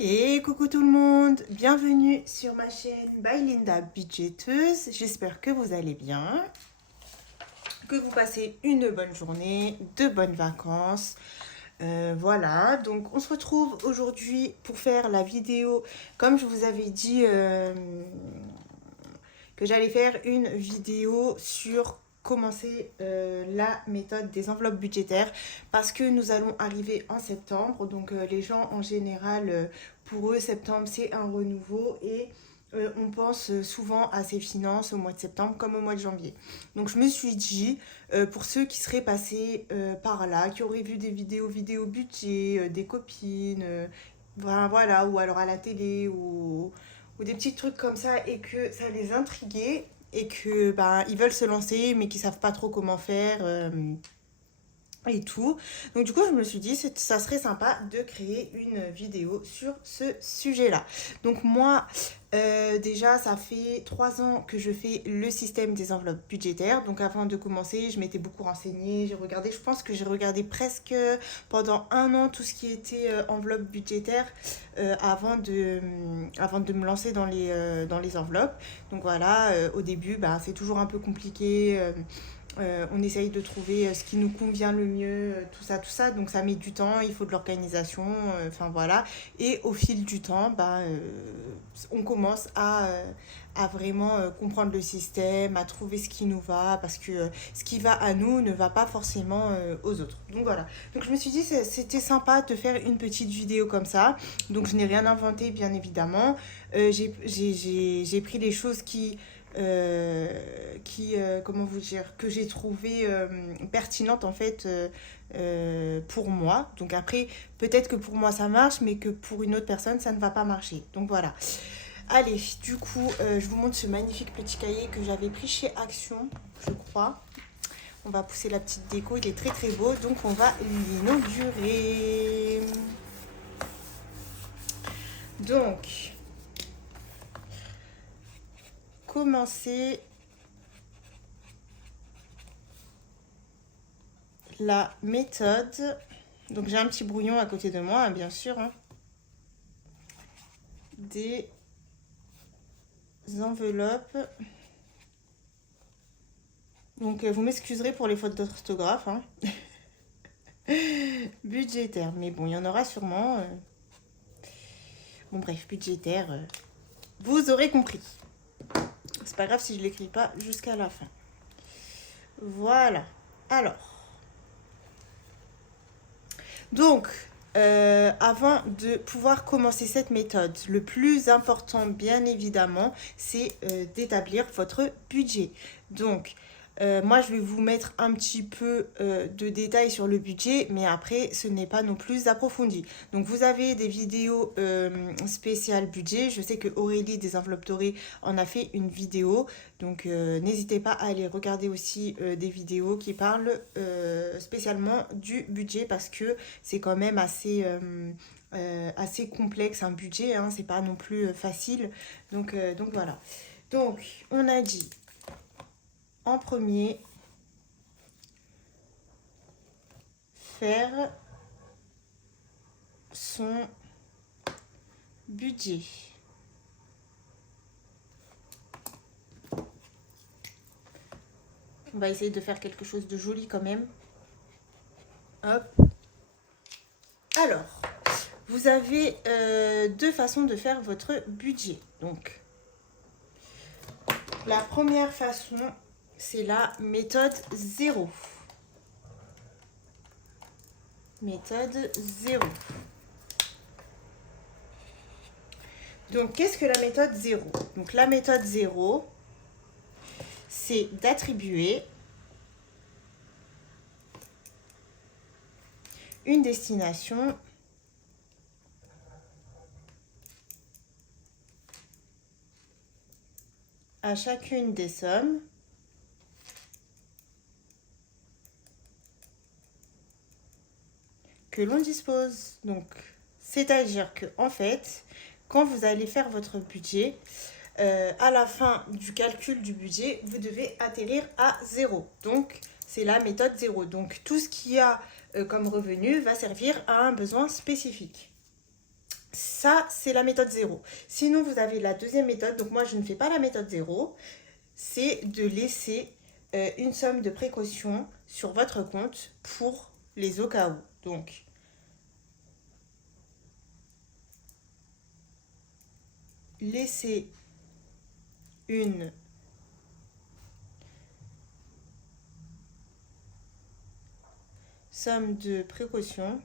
Et coucou tout le monde, bienvenue sur ma chaîne by Linda Budgeteuse. J'espère que vous allez bien, que vous passez une bonne journée, de bonnes vacances. Voilà, donc on se retrouve aujourd'hui pour faire la vidéo, comme je vous avais dit que j'allais faire une vidéo sur commencer la méthode des enveloppes budgétaires parce que nous allons arriver en septembre. Donc les gens en général, pour eux, septembre c'est un renouveau et on pense souvent à ses finances au mois de septembre comme au mois de janvier. Donc je me suis dit, pour ceux qui seraient passés par là, qui auraient vu des vidéos budget, des copines, voilà, ou alors à la télé, ou des petits trucs comme ça et que ça les intriguait et que ils veulent se lancer mais qu'ils savent pas trop comment faire et tout. Donc du coup, je me suis dit ça serait sympa de créer une vidéo sur ce sujet-là. Donc moi, déjà, ça fait 3 ans que je fais le système des enveloppes budgétaires. Donc avant de commencer, je m'étais beaucoup renseignée, j'ai regardé, je pense que j'ai regardé presque pendant un an tout ce qui était enveloppe budgétaire avant de me lancer dans les enveloppes. Donc voilà, au début, c'est toujours un peu compliqué. On essaye de trouver ce qui nous convient le mieux, tout ça. Donc ça met du temps, il faut de l'organisation, enfin voilà. Et au fil du temps, on commence à vraiment comprendre le système, à trouver ce qui nous va, parce que ce qui va à nous ne va pas forcément aux autres. Donc voilà. Donc je me suis dit, c'était sympa de faire une petite vidéo comme ça. Donc je n'ai rien inventé, bien évidemment. J'ai pris les choses comment vous dire, que j'ai trouvé pertinente en fait pour moi. Donc après, peut-être que pour moi ça marche, mais que pour une autre personne ça ne va pas marcher. Donc voilà. Allez, du coup, je vous montre ce magnifique petit cahier que j'avais pris chez Action, je crois. On va pousser la petite déco, il est très très beau, donc on va l'inaugurer. Donc, commencer la méthode. Donc j'ai un petit brouillon à côté de moi, hein, bien sûr, hein, des enveloppes. Donc vous m'excuserez pour les fautes d'orthographe, hein. Budgétaire, mais bon, il y en aura sûrement. Bon bref, budgétaire, vous aurez compris. C'est pas grave si je l'écris pas jusqu'à la fin. Voilà. Alors. Donc, avant de pouvoir commencer cette méthode, le plus important, bien évidemment, c'est d'établir votre budget. Donc, moi, je vais vous mettre un petit peu de détails sur le budget, mais après, ce n'est pas non plus approfondi. Donc, vous avez des vidéos spéciales budget. Je sais que Aurélie des enveloppes dorées en a fait une vidéo. Donc, n'hésitez pas à aller regarder aussi des vidéos qui parlent spécialement du budget parce que c'est quand même assez complexe un budget, hein, c'est pas non plus facile. Donc voilà. Donc, on a dit en premier, faire son budget. On va essayer de faire quelque chose de joli quand même. Hop. Alors, vous avez deux façons de faire votre budget. Donc, la première façon, c'est la méthode 0. Méthode 0. Donc, qu'est-ce que la méthode 0? Donc, la méthode 0, c'est d'attribuer une destination à chacune des sommes que l'on dispose. Donc, c'est-à-dire que en fait, quand vous allez faire votre budget, à la fin du calcul du budget, vous devez atterrir à 0. Donc, c'est la méthode 0. Donc, tout ce qu'il y a comme revenu va servir à un besoin spécifique. Ça, c'est la méthode 0. Sinon, vous avez la deuxième méthode. Donc, moi, je ne fais pas la méthode 0. C'est de laisser une somme de précaution sur votre compte pour les au cas où. Donc, laissez une somme de précaution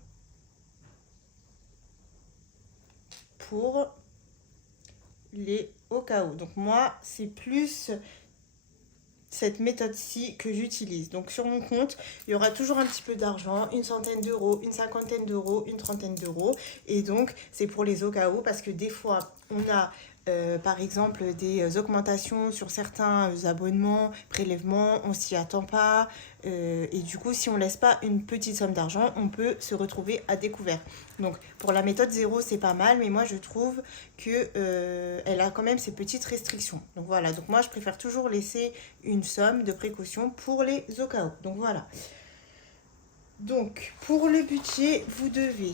pour les au cas où. Donc moi, c'est plus cette méthode-ci que j'utilise. Donc sur mon compte, il y aura toujours un petit peu d'argent, une centaine d'euros, une cinquantaine d'euros, une trentaine d'euros. Et donc, c'est pour les au cas où parce que des fois, on a par exemple des augmentations sur certains abonnements, prélèvements, on s'y attend pas. Et du coup, si on laisse pas une petite somme d'argent, on peut se retrouver à découvert. Donc pour la méthode 0, c'est pas mal, mais moi je trouve que elle a quand même ses petites restrictions. Donc voilà, donc moi je préfère toujours laisser une somme de précaution pour les au cas où. Donc voilà. Donc pour le budget, vous devez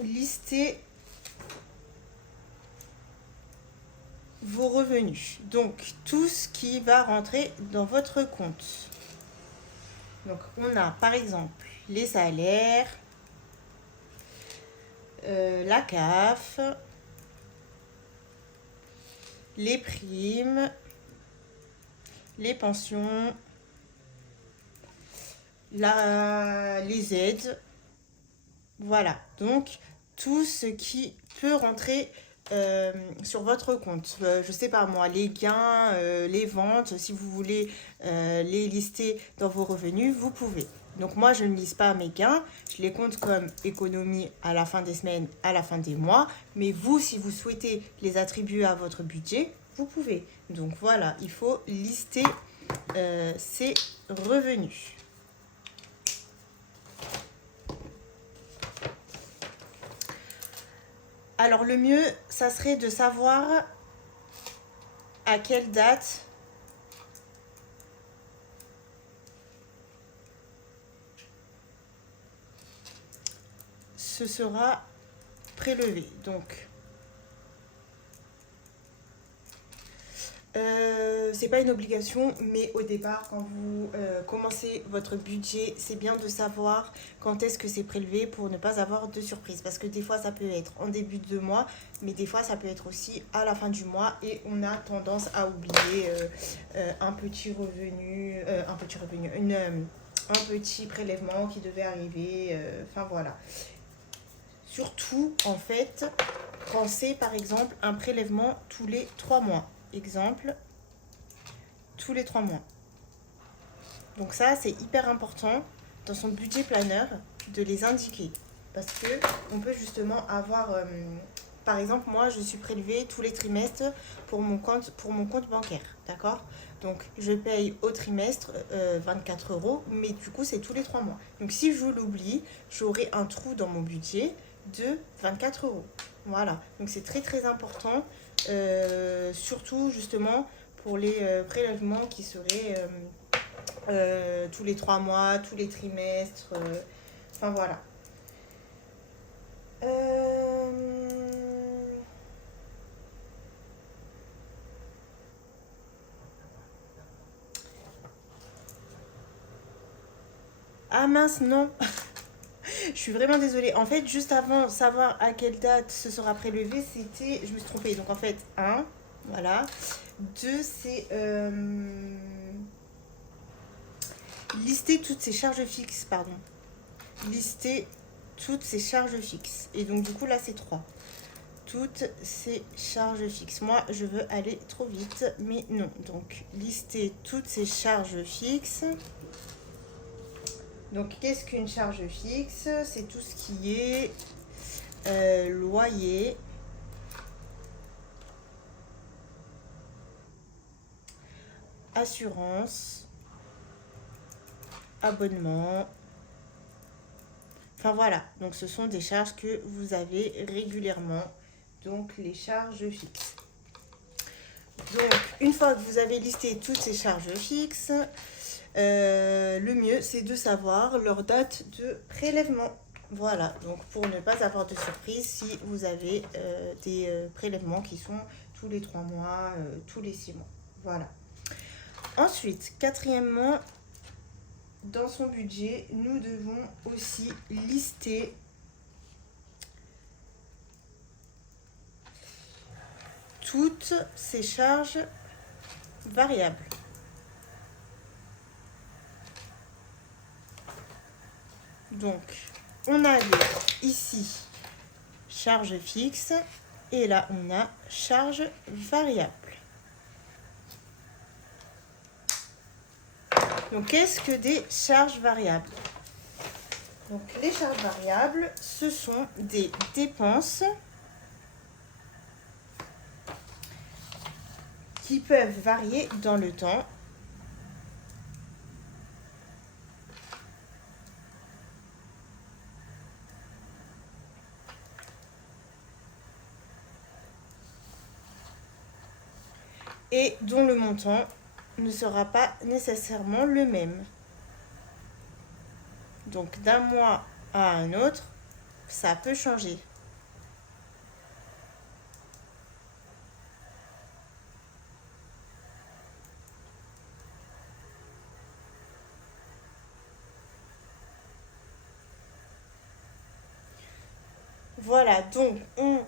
lister vos revenus. Donc tout ce qui va rentrer dans votre compte. Donc on a par exemple les salaires, la CAF, les primes, les pensions, les aides. Voilà, donc tout ce qui peut rentrer sur votre compte. Je sais pas moi, les gains, les ventes, si vous voulez les lister dans vos revenus, vous pouvez. Donc moi, je ne liste pas mes gains, je les compte comme économie à la fin des semaines, à la fin des mois. Mais vous, si vous souhaitez les attribuer à votre budget, vous pouvez. Donc voilà, il faut lister ces revenus. Alors le mieux, ça serait de savoir à quelle date ce sera prélevé. Donc, c'est pas une obligation, mais au départ, quand vous commencez votre budget, c'est bien de savoir quand est-ce que c'est prélevé pour ne pas avoir de surprise. Parce que des fois, ça peut être en début de mois, mais des fois, ça peut être aussi à la fin du mois et on a tendance à oublier un petit revenu, un petit prélèvement qui devait arriver. Enfin, voilà. Surtout, en fait, pensez par exemple un prélèvement tous les 3 mois. Exemple, tous les 3 mois. Donc ça, c'est hyper important dans son budget planner de les indiquer. Parce que on peut justement avoir... par exemple, moi, je suis prélevée tous les trimestres pour mon compte bancaire. D'accord? Donc, je paye au trimestre 24 euros, mais du coup, c'est tous les 3 mois. Donc, si je l'oublie, j'aurai un trou dans mon budget de 24 euros. Voilà. Donc, c'est très, très important. Surtout, justement, pour les prélèvements qui seraient tous les 3 mois, tous les trimestres. Enfin, voilà. Ah mince, non. Je suis vraiment désolée. En fait, juste avant de savoir à quelle date ce sera prélevé, c'était... Je me suis trompée. Donc, en fait, 1, voilà. 2, c'est... lister toutes ces charges fixes, pardon. Lister toutes ces charges fixes. Et donc, du coup, là, c'est 3. Toutes ces charges fixes. Moi, je veux aller trop vite, mais non. Donc, lister toutes ces charges fixes. Donc, qu'est-ce qu'une charge fixe? C'est tout ce qui est loyer, assurance, abonnement. Enfin, voilà. Donc, ce sont des charges que vous avez régulièrement. Donc, les charges fixes. Donc, une fois que vous avez listé toutes ces charges fixes, le mieux, c'est de savoir leur date de prélèvement. Voilà, donc pour ne pas avoir de surprise si vous avez des prélèvements qui sont tous les 3 mois, tous les 6 mois. Voilà. Ensuite, quatrièmement, dans son budget, nous devons aussi lister toutes ces charges variables. Donc, on avait ici charge fixe et là, on a charge variable. Donc, qu'est-ce que des charges variables? Donc, les charges variables, ce sont des dépenses qui peuvent varier dans le temps. Et dont le montant ne sera pas nécessairement le même. Donc d'un mois à un autre, ça peut changer. Voilà, donc on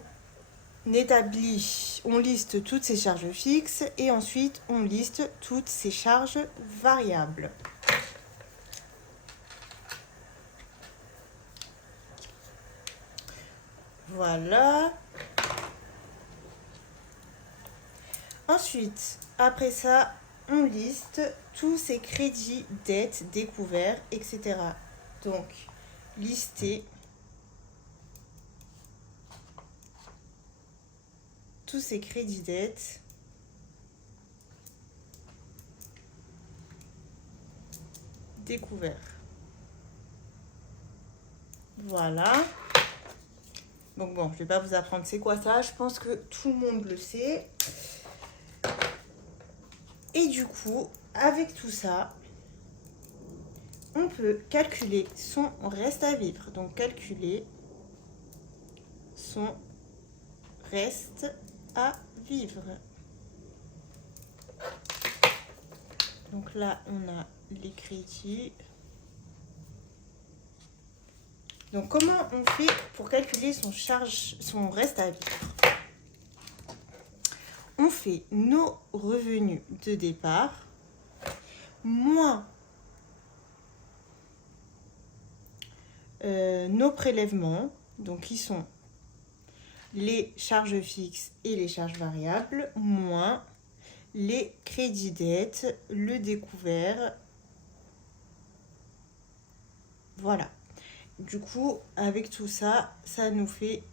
liste toutes ces charges fixes et ensuite on liste toutes ces charges variables. Voilà. Ensuite, après ça, on liste tous ces crédits, dettes, découverts, etc. Donc, lister tous ces crédits, dettes, découverts. Voilà. Donc bon, je vais pas vous apprendre c'est quoi ça, je pense que tout le monde le sait. Et du coup, avec tout ça, on peut calculer son reste à vivre. Donc calculer son reste à vivre. Donc là, on a les crédits. Donc comment on fait pour calculer son reste à vivre? On fait nos revenus de départ moins nos prélèvements, donc qui sont les charges fixes et les charges variables, moins les crédits dettes, le découvert. Voilà. Du coup, avec tout ça, ça nous fait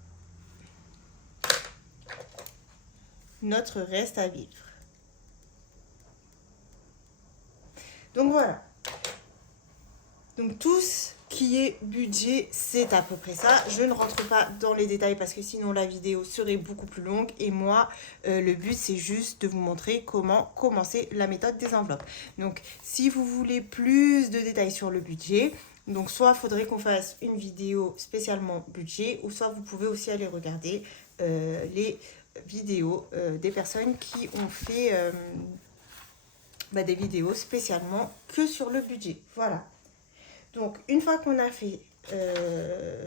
notre reste à vivre. Donc voilà. Donc tout ce qui est budget, c'est à peu près ça. Je ne rentre pas dans les détails parce que sinon la vidéo serait beaucoup plus longue. Et moi, le but, c'est juste de vous montrer comment commencer la méthode des enveloppes. Donc, si vous voulez plus de détails sur le budget, donc soit il faudrait qu'on fasse une vidéo spécialement budget, ou soit vous pouvez aussi aller regarder les vidéos des personnes qui ont fait des vidéos spécialement que sur le budget. Voilà. Donc, une fois qu'on a fait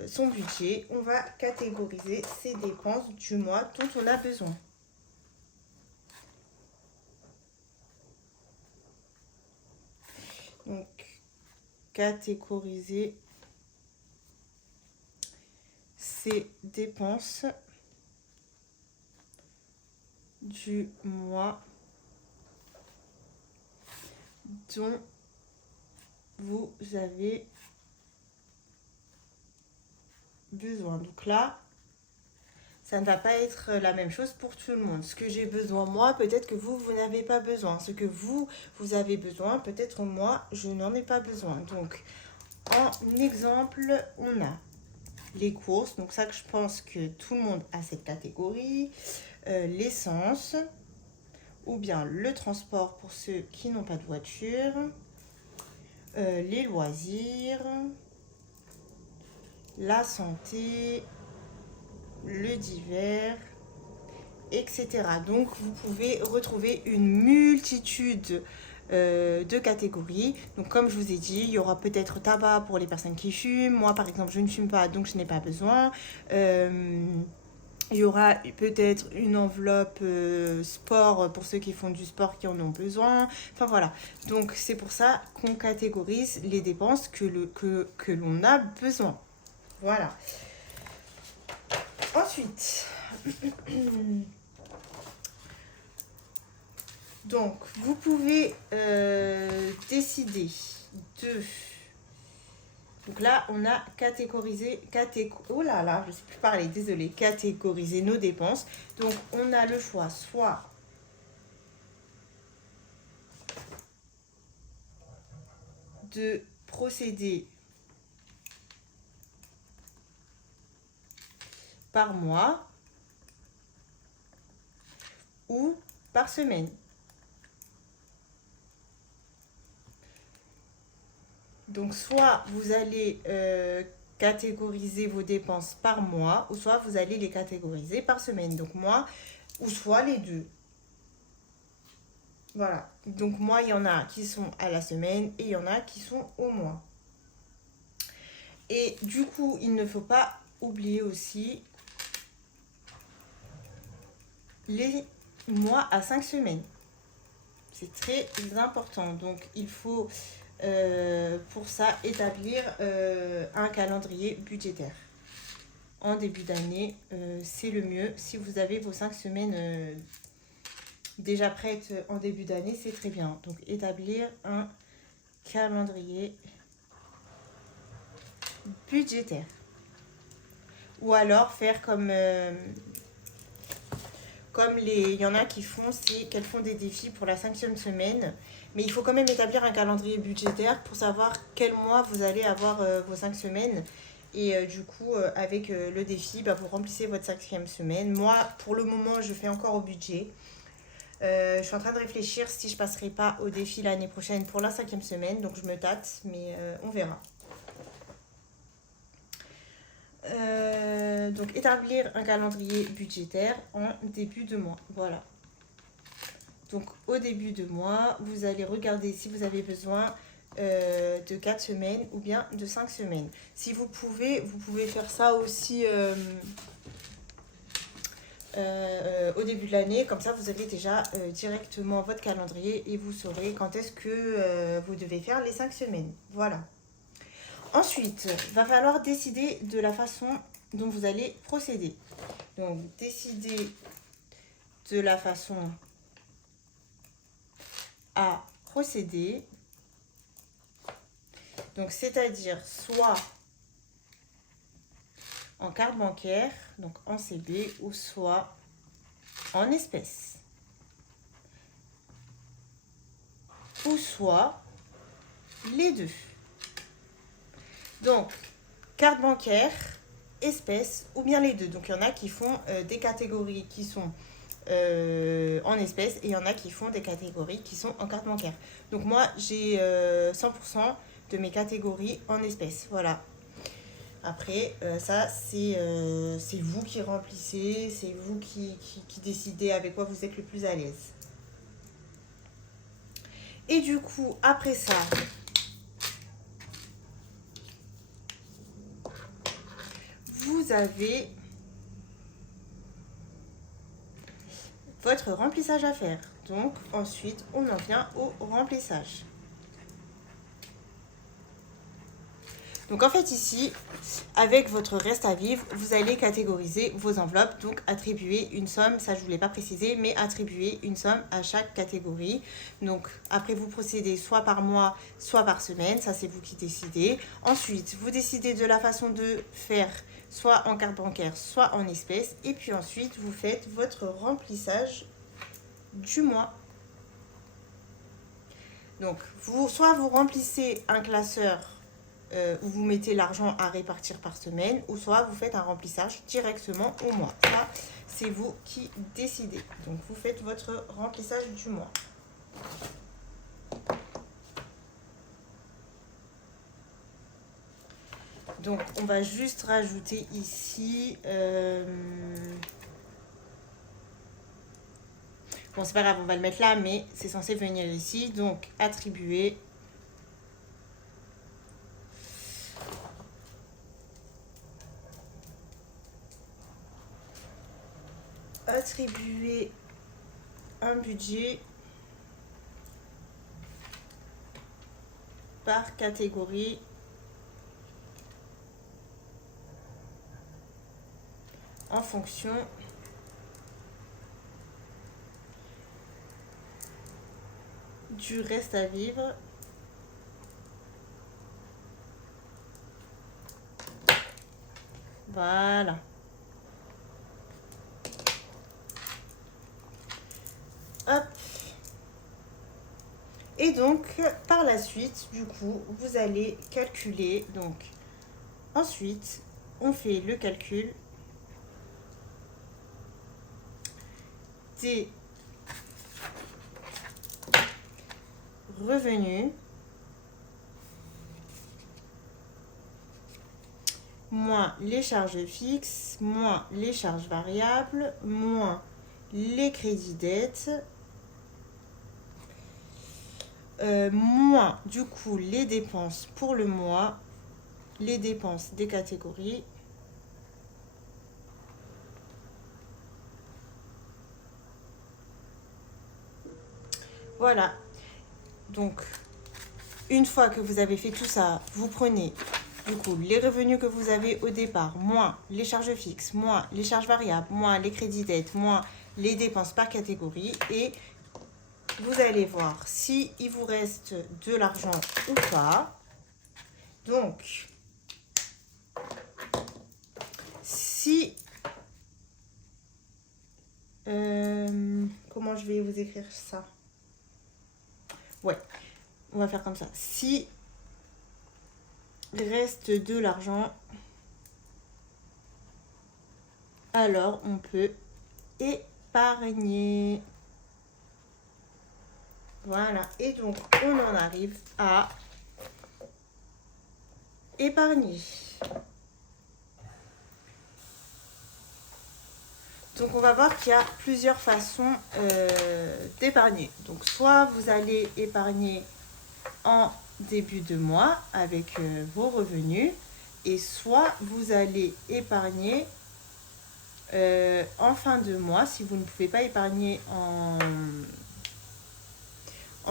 son budget, on va catégoriser ses dépenses du mois dont on a besoin. Donc, catégoriser ses dépenses du mois dont vous avez besoin. Donc là, ça ne va pas être la même chose pour tout le monde. Ce que j'ai besoin moi, peut-être que vous n'avez pas besoin. Ce que vous avez besoin, peut-être moi, je n'en ai pas besoin. Donc, en exemple, on a les courses. Donc ça, que je pense que tout le monde a cette catégorie. L'essence, ou bien le transport pour ceux qui n'ont pas de voiture. Les loisirs, la santé, le divers, etc. Donc, vous pouvez retrouver une multitude de catégories. Donc, comme je vous ai dit, il y aura peut-être tabac pour les personnes qui fument. Moi, par exemple, je ne fume pas, donc je n'ai pas besoin. Il y aura peut-être une enveloppe sport pour ceux qui font du sport qui en ont besoin. Enfin voilà. Donc c'est pour ça qu'on catégorise les dépenses que l'on a besoin. Voilà. Ensuite, donc vous pouvez décider de... Donc là, on a catégorisé, oh là là, je ne sais plus parler, désolé, catégoriser nos dépenses. Donc, on a le choix, soit de procéder par mois ou par semaine. Donc, soit vous allez catégoriser vos dépenses par mois, ou soit vous allez les catégoriser par semaine. Donc, moi, ou soit les deux. Voilà. Donc, moi, il y en a qui sont à la semaine et il y en a qui sont au mois. Et du coup, il ne faut pas oublier aussi les mois à 5 semaines. C'est très important. Donc, il faut pour ça établir un calendrier budgétaire. En début d'année, c'est le mieux. Si vous avez vos 5 semaines déjà prêtes en début d'année, c'est très bien. Donc, établir un calendrier budgétaire. Ou alors faire comme il y en a qui font, c'est qu'elles font des défis pour la 5e semaine. Mais il faut quand même établir un calendrier budgétaire pour savoir quel mois vous allez avoir vos 5 semaines. Et du coup, avec le défi, vous remplissez votre 5e semaine. Moi, pour le moment, je fais encore au budget. Je suis en train de réfléchir si je passerai pas au défi l'année prochaine pour la 5e semaine. Donc, je me tâte, mais on verra. Donc, établir un calendrier budgétaire en début de mois. Voilà. Donc, au début de mois, vous allez regarder si vous avez besoin de 4 semaines ou bien de 5 semaines. Si vous pouvez faire ça aussi au début de l'année. Comme ça, vous avez déjà directement votre calendrier et vous saurez quand est-ce que vous devez faire les 5 semaines. Voilà. Ensuite, il va falloir décider de la façon dont vous allez procéder. Donc, décider de la façon à procéder. Donc, c'est-à-dire soit en carte bancaire, donc en CB, ou soit en espèces. Ou soit les deux. Donc, carte bancaire, espèces ou bien les deux. Donc, il y en a qui font des catégories qui sont en espèces et il y en a qui font des catégories qui sont en carte bancaire. Donc, moi, j'ai 100% de mes catégories en espèces. Voilà. Après, ça, c'est vous qui remplissez, c'est vous qui décidez avec quoi vous êtes le plus à l'aise. Et du coup, après ça, vous avez votre remplissage à faire. Donc, ensuite, on en vient au remplissage. Donc en fait ici, avec votre reste à vivre, vous allez catégoriser vos enveloppes, donc attribuer une somme, ça je ne vous l'ai pas précisé, mais attribuer une somme à chaque catégorie. Donc après vous procédez soit par mois, soit par semaine, ça c'est vous qui décidez. Ensuite, vous décidez de la façon de faire, soit en carte bancaire, soit en espèces. Et puis ensuite, vous faites votre remplissage du mois. Donc soit vous remplissez un classeur où vous mettez l'argent à répartir par semaine, ou soit vous faites un remplissage directement au mois. Ça, c'est vous qui décidez. Donc, vous faites votre remplissage du mois. Donc, on va juste rajouter ici... Bon, c'est pas grave, on va le mettre là, mais c'est censé venir ici. Donc, attribuer. Attribuer un budget par catégorie en fonction du reste à vivre voilà. Hop. Et donc par la suite du coup vous allez calculer. Donc ensuite on fait le calcul des revenus moins les charges fixes, moins les charges variables, moins les crédits dettes, moins du coup les dépenses pour le mois, les dépenses des catégories, voilà. Donc une fois que vous avez fait tout ça, vous prenez du coup les revenus que vous avez au départ, moins les charges fixes, moins les charges variables, moins les crédits dettes, moins les dépenses par catégorie, et vous allez voir si il vous reste de l'argent ou pas. Donc si comment je vais vous écrire ça? Ouais, on va faire comme ça. Si il reste de l'argent, alors on peut épargner. Voilà. Et donc, on en arrive à épargner. Donc, on va voir qu'il y a plusieurs façons d'épargner. Donc, soit vous allez épargner en début de mois avec vos revenus, et soit vous allez épargner en fin de mois. Si vous ne pouvez pas épargner en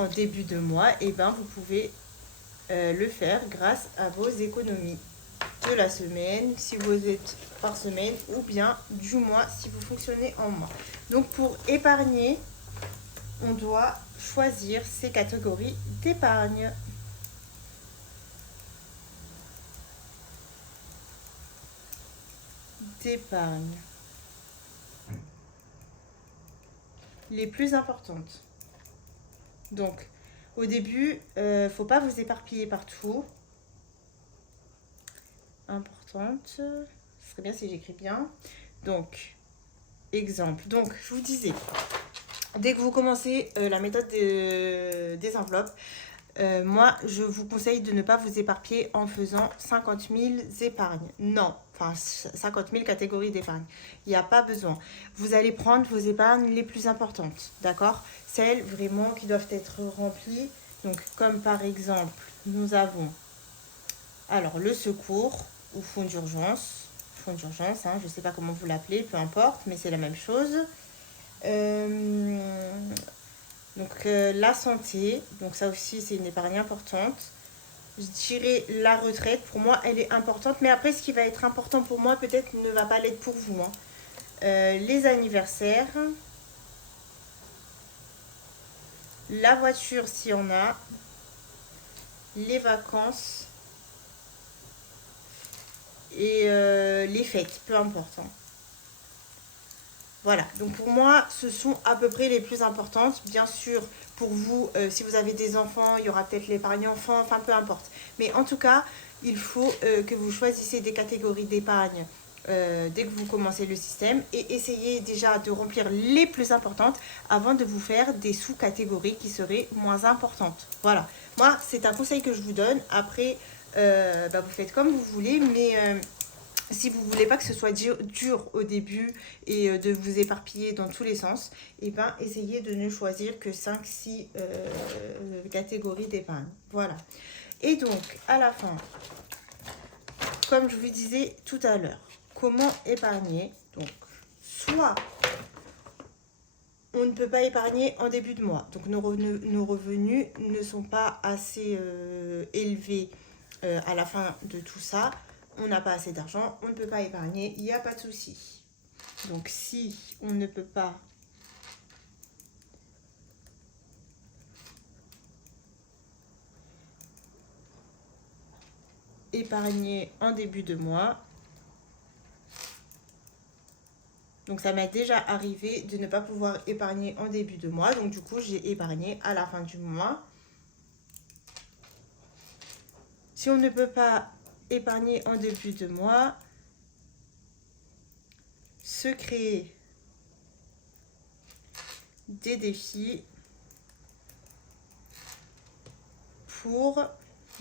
début de mois, et ben vous pouvez le faire grâce à vos économies de la semaine si vous êtes par semaine, ou bien du mois si vous fonctionnez en mois. Donc pour épargner, on doit choisir ces catégories d'épargne. Les plus importantes. Donc au début, faut pas vous éparpiller partout. Importante, ce serait bien si j'écris bien. Donc exemple, donc je vous disais, dès que vous commencez la méthode des enveloppes, moi je vous conseille de ne pas vous éparpiller en faisant 50 000 épargnes. Non, enfin 50 000 catégories d'épargne. Il n'y a pas besoin. Vous allez prendre vos épargnes les plus importantes, d'accord? Celles vraiment qui doivent être remplies. Donc comme par exemple, nous avons alors le secours ou fonds d'urgence. Fonds d'urgence, hein, je ne sais pas comment vous l'appelez, peu importe, mais c'est la même chose. Donc la santé, donc ça aussi c'est une épargne importante. Je dirais la retraite, pour moi elle est importante, mais après ce qui va être important pour moi peut-être ne va pas l'être pour vous, hein. Les anniversaires, la voiture s'il y en a, les vacances et les fêtes, peu importe, hein. Voilà, donc pour moi, ce sont à peu près les plus importantes. Bien sûr, pour vous, si vous avez des enfants, il y aura peut-être l'épargne enfant, enfin peu importe. Mais en tout cas, il faut que vous choisissez des catégories d'épargne dès que vous commencez le système, et essayez déjà de remplir les plus importantes avant de vous faire des sous-catégories qui seraient moins importantes. Voilà, moi, c'est un conseil que je vous donne. Après, vous faites comme vous voulez, mais si vous voulez pas que ce soit dur au début et de vous éparpiller dans tous les sens, et ben essayez de ne choisir que 5-6 catégories d'épargne. Voilà. Et donc, à la fin, comme je vous disais tout à l'heure, comment épargner? Donc, soit on ne peut pas épargner en début de mois. Donc, nos revenus ne sont pas assez élevés à la fin de tout ça. On n'a pas assez d'argent, on ne peut pas épargner, il n'y a pas de souci. Donc, si on ne peut pas épargner en début de mois, donc ça m'est déjà arrivé de ne pas pouvoir épargner en début de mois, donc du coup j'ai épargné à la fin du mois. Si on ne peut pas épargner en début de mois, se créer des défis pour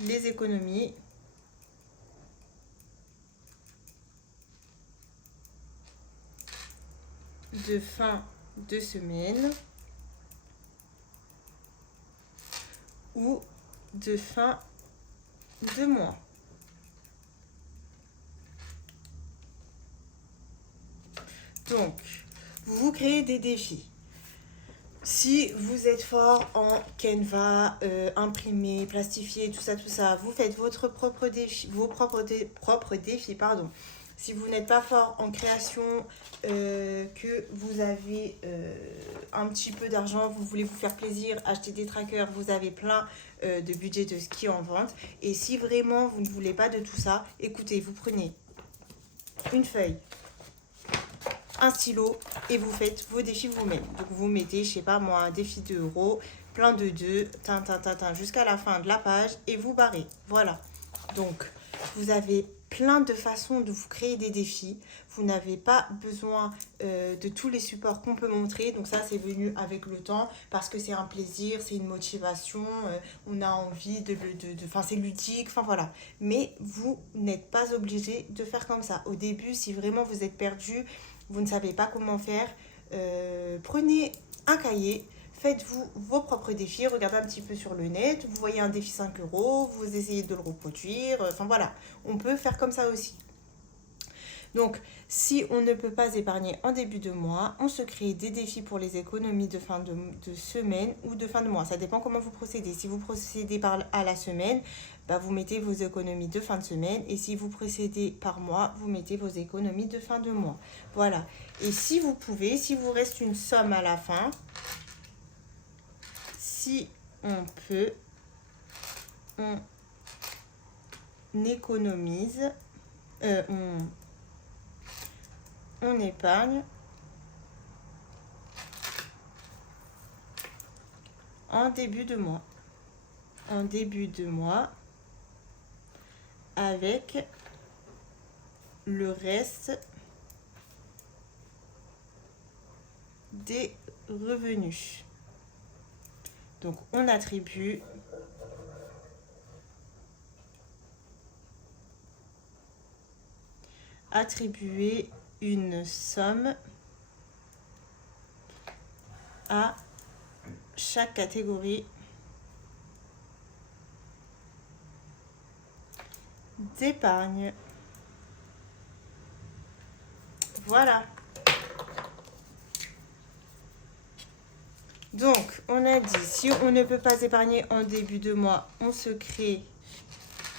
les économies de fin de semaine ou de fin de mois. Donc, vous créez des défis. Si vous êtes fort en Canva, imprimer, plastifier, tout ça, vous faites votre propre défi, vos propres défis, pardon. Si vous n'êtes pas fort en création, que vous avez un petit peu d'argent, vous voulez vous faire plaisir, acheter des trackers, vous avez plein de budget de ski en vente. Et si vraiment vous ne voulez pas de tout ça, écoutez, vous prenez une feuille, un stylo et vous faites vos défis vous-même. Donc vous mettez, je sais pas moi, un défi de euros, plein de 2, jusqu'à la fin de la page et vous barrez. Voilà. Donc vous avez plein de façons de vous créer des défis. Vous n'avez pas besoin de tous les supports qu'on peut montrer. Donc ça, c'est venu avec le temps parce que c'est un plaisir, c'est une motivation. On a envie enfin, c'est ludique. Enfin voilà. Mais vous n'êtes pas obligé de faire comme ça. Au début, si vraiment vous êtes perdu, vous ne savez pas comment faire, prenez un cahier, faites-vous vos propres défis, regardez un petit peu sur le net, vous voyez un défi 5 euros, vous essayez de le reproduire, enfin voilà, on peut faire comme ça aussi. Donc, si on ne peut pas épargner en début de mois, on se crée des défis pour les économies de fin de semaine ou de fin de mois. Ça dépend comment vous procédez. Si vous procédez à la semaine, vous mettez vos économies de fin de semaine. Et si vous procédez par mois, vous mettez vos économies de fin de mois. Voilà. Et si vous pouvez, si vous reste une somme à la fin, si on peut, on économise, on épargne en début de mois. En début de mois, avec le reste des revenus. Donc, on attribue attribuer une somme à chaque catégorie d'épargne. Voilà. Donc, on a dit, si on ne peut pas épargner en début de mois, on se crée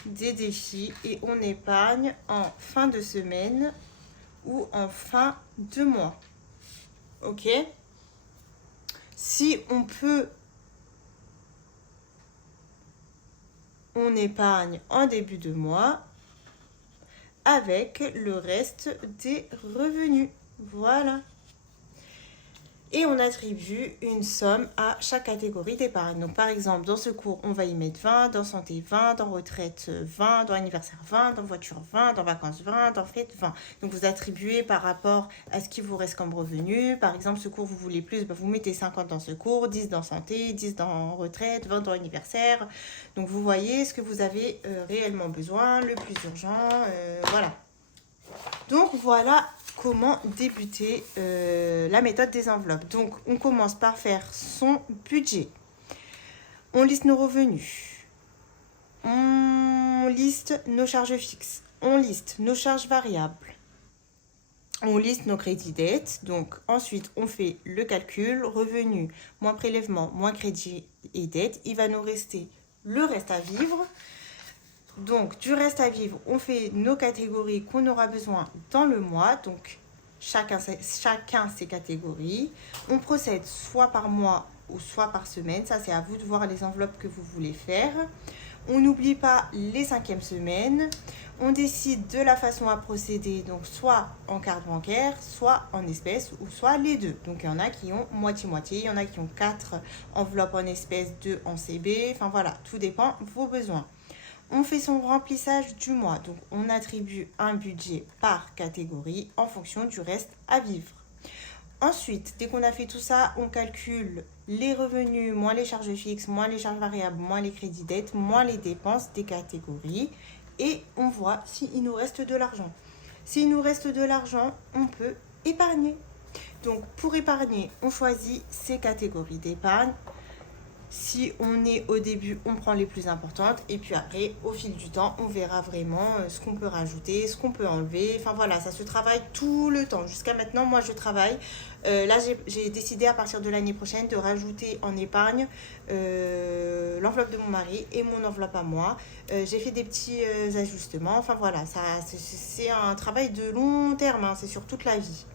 des défis et on épargne en fin de semaine ou en fin de mois. Ok? Si on peut, on épargne en début de mois avec le reste des revenus. Voilà. Et on attribue une somme à chaque catégorie d'épargne. Donc par exemple, dans ce cours, on va y mettre 20, dans santé 20, dans retraite 20, dans anniversaire 20, dans voiture 20, dans vacances 20, dans fête 20. Donc vous attribuez par rapport à ce qui vous reste comme revenu. Par exemple, ce cours, vous voulez plus, vous mettez 50 dans ce cours, 10 dans santé, 10 dans retraite, 20 dans anniversaire. Donc vous voyez ce que vous avez réellement besoin, le plus urgent, voilà. Donc voilà comment débuter la méthode des enveloppes. Donc on commence par faire son budget. On liste nos revenus. On liste nos charges fixes. On liste nos charges variables. On liste nos crédits dettes. Donc ensuite on fait le calcul. Revenu moins prélèvement moins crédit et dette. Il va nous rester le reste à vivre. Donc, du reste à vivre, on fait nos catégories qu'on aura besoin dans le mois. Donc, chacun ses catégories. On procède soit par mois ou soit par semaine. Ça, c'est à vous de voir les enveloppes que vous voulez faire. On n'oublie pas les 5e semaines. On décide de la façon à procéder. Donc, soit en carte bancaire, soit en espèces ou soit les deux. Donc, il y en a qui ont moitié-moitié. Il y en a qui ont 4 enveloppes en espèces, 2 en CB. Enfin, voilà, tout dépend de vos besoins. On fait son remplissage du mois, donc on attribue un budget par catégorie en fonction du reste à vivre. Ensuite, dès qu'on a fait tout ça, on calcule les revenus, moins les charges fixes, moins les charges variables, moins les crédits dettes, moins les dépenses des catégories et on voit s'il nous reste de l'argent. S'il nous reste de l'argent, on peut épargner. Donc pour épargner, on choisit ces catégories d'épargne. Si on est au début, on prend les plus importantes et puis après, au fil du temps, on verra vraiment ce qu'on peut rajouter, ce qu'on peut enlever. Enfin voilà, ça se travaille tout le temps. Jusqu'à maintenant, moi, je travaille. Là, j'ai décidé à partir de l'année prochaine de rajouter en épargne l'enveloppe de mon mari et mon enveloppe à moi. J'ai fait des petits ajustements. Enfin voilà, c'est un travail de long terme, hein, c'est sur toute la vie.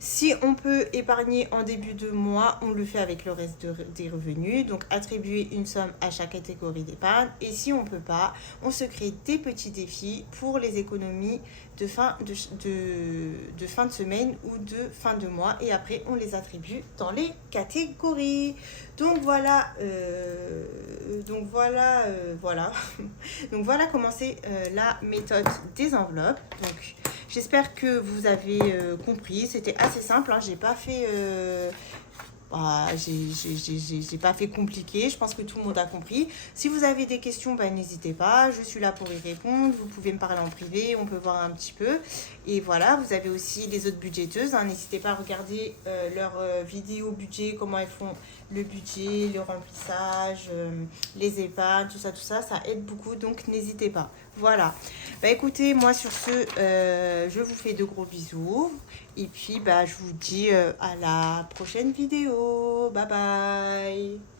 Si on peut épargner en début de mois, on le fait avec le reste des revenus. Donc, attribuer une somme à chaque catégorie d'épargne. Et si on ne peut pas, on se crée des petits défis pour les économies de fin de semaine ou de fin de mois. Et après, on les attribue dans les catégories. Donc, voilà. Voilà. Donc, voilà comment c'est la méthode des enveloppes. Donc, j'espère que vous avez compris. C'était assez simple. Hein. J'ai pas fait j'ai pas fait compliqué. Je pense que tout le monde a compris. Si vous avez des questions, n'hésitez pas. Je suis là pour y répondre. Vous pouvez me parler en privé. On peut voir un petit peu. Et voilà, vous avez aussi les autres budgéteuses. Hein. N'hésitez pas à regarder leurs vidéos budget, comment elles font le budget, le remplissage, les épargnes, tout ça. Ça aide beaucoup. Donc, n'hésitez pas. Voilà. Écoutez, moi sur ce, je vous fais de gros bisous. Et puis, je vous dis à la prochaine vidéo. Bye bye.